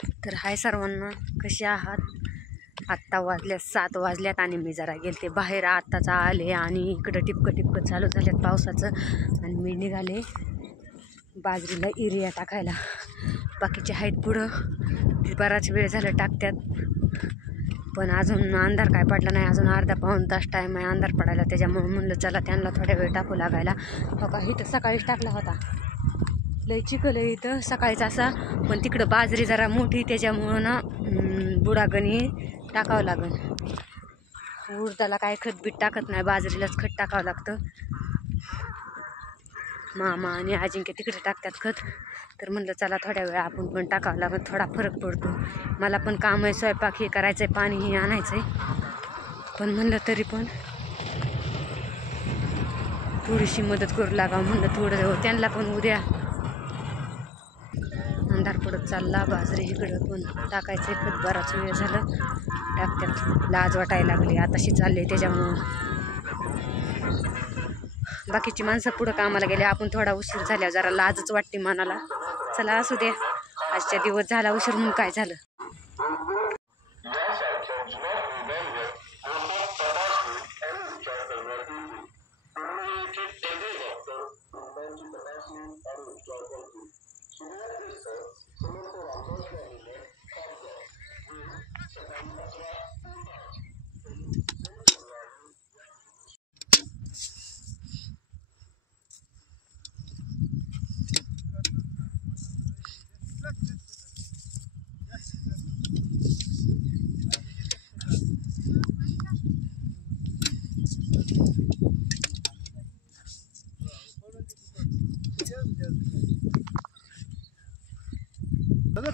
तर हाय सर्वांना, कसे आहात? आत्ता वाजल्यात 7 वाजल्यात आणि मी जरा गेलते बाहेर. आत्ताच आले आणि इकडं टिपकं चालू झाल्यात पावसाचं. आणि मी निघाले बाजरीला युरिया टाकायला. बाकीचे आहेत पुढं, बराच वेळ झाला टाकत्यात, पण अजून अंधार काय पडला नाही. अजून अर्धा पाऊण तास टाईम आहे अंधार पडायला. त्याच्यामुळे म्हणलं चला त्यांना थोड्या वेळ टाकू लागायला. हो का, इथं सकाळीच टाकला होता. लय चिखल आहे इथं सकाळीच असा, पण तिकडं बाजरी जरा मोठी त्याच्यामुळं ना बुडागणी टाकावं लागन. उडदाला काय खत बीट टाकत नाही, बाजरीलाच खत टाकावं लागतं. मामा आणि अजिंक्य तिकडे टाकतात खत. तर म्हणलं चला थोड्या वेळ आपण पण टाकावं लागत, थोडा फरक पडतो. मला पण काम आहे, स्वयंपाक हे करायचं आहे, पाणी हे आणायचं आहे. पण म्हणलं तरी पण थोडीशी मदत करू लागावं म्हणलं. थोडं त्यांना पण उद्या अंधार पडत चालला. बाजरी इकडं पण टाकायचं खत, बराच वेळ झालं टाकत्यात. लाज वाटायला लागली आताशी चालले त्याच्यामुळं. बाकीची माणसं पुढं कामाला गेले, आपण थोडा उशीर झाल्या जरा लाजच वाटते मनाला. चला असू द्या, आजच्या दिवस झाला उशीर म्हणून काय झालं.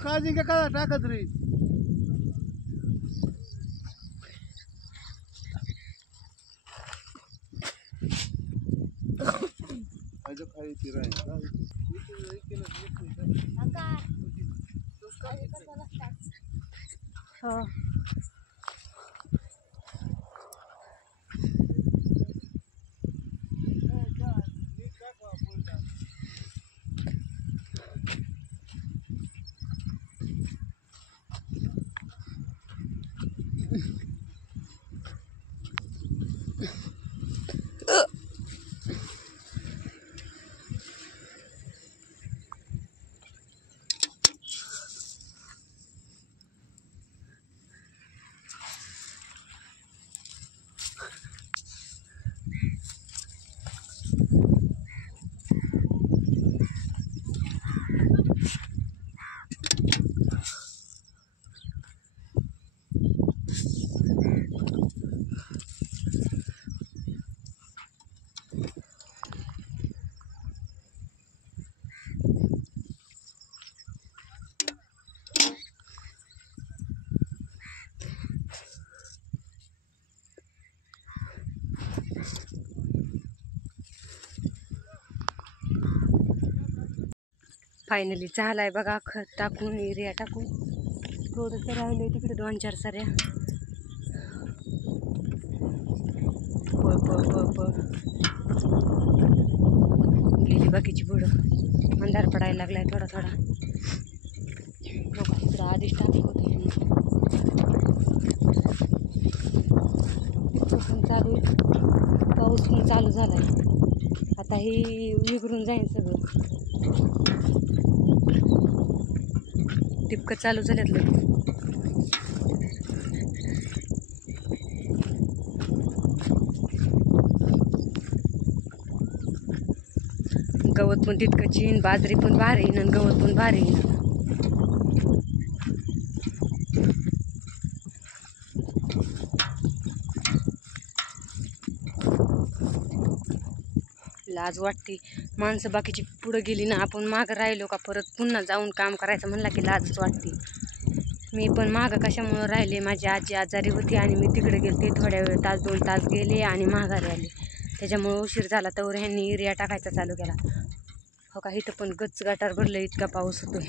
काळजी का टाकत रे. खाली फायनली झालाय बघा खत टाकून, युरिया टाकून. थोडंसं राहिलंय तिकडे 2-4 साऱ्या. पळ पळ पळ पळ गेली बाकीची पुढं. अंधार पडायला लागलाय थोडा थोडा. बघा इकडं आधीच टाकलं होतं पण चालू आहे. पाऊस पण चालू झालाय. आता ही विघरून जाईल सगळं. टिपकं चालू झाल्यात लगेच. गवत पण तितकंच येईन, बाजरी पण भारी येईन आणि गवत पण भारी येईन. लाज वाटते. माणसं बाकीची पुढं गेली ना, आपण मागं राहिलो का परत पुन्हा जाऊन काम करायचं म्हणलं की लाजच वाटते. मी पण मागं कशामुळं राहिले, माझी आजी आजारी होती आणि मी तिकडे गेलते. थोड्या वेळ 1-2 तास गेले आणि माघारी आले. त्याच्यामुळे उशीर झाला. तर ह्यांनी युरिया टाकायचा चालू केला. हो का, इथं पण गच्च गटार भरलं, इतका पाऊस होतोय.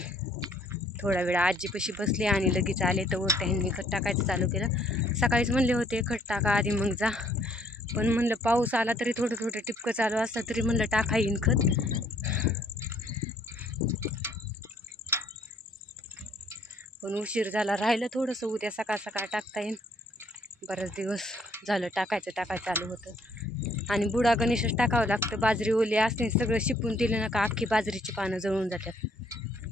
थोडा वेळ आजीपाशी बसले आणि लगेच आले. तर त्यांनी खत टाकायचं चालू केलं. सकाळीच म्हणले होते खत टाका आधी मग जा, पण म्हणलं पाऊस आला तरी थोडं थोडं टिपकं चालू असतं तरी म्हणलं टाका येईन खत. पण उशीर झाला, राहिलं थोडंसं. उद्या सकाळ सकाळ टाकता येईल. बरेच दिवस झालं टाकायचं चालू होतं. आणि बुडा गणेशच टाकावं लागतं. बाजरी ओली असते, सगळं शिपून दिलं ना का अख्खी बाजरीची पानं जळून जातात.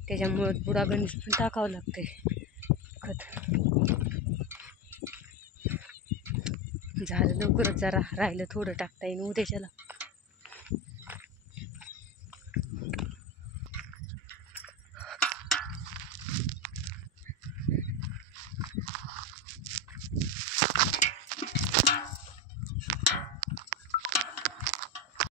त्याच्यामुळं बुडा गणेश पण टाकावं लागते खत. झालं लवकरच, जरा राहिलं थोडं टाकता येईल उद्याच्याला.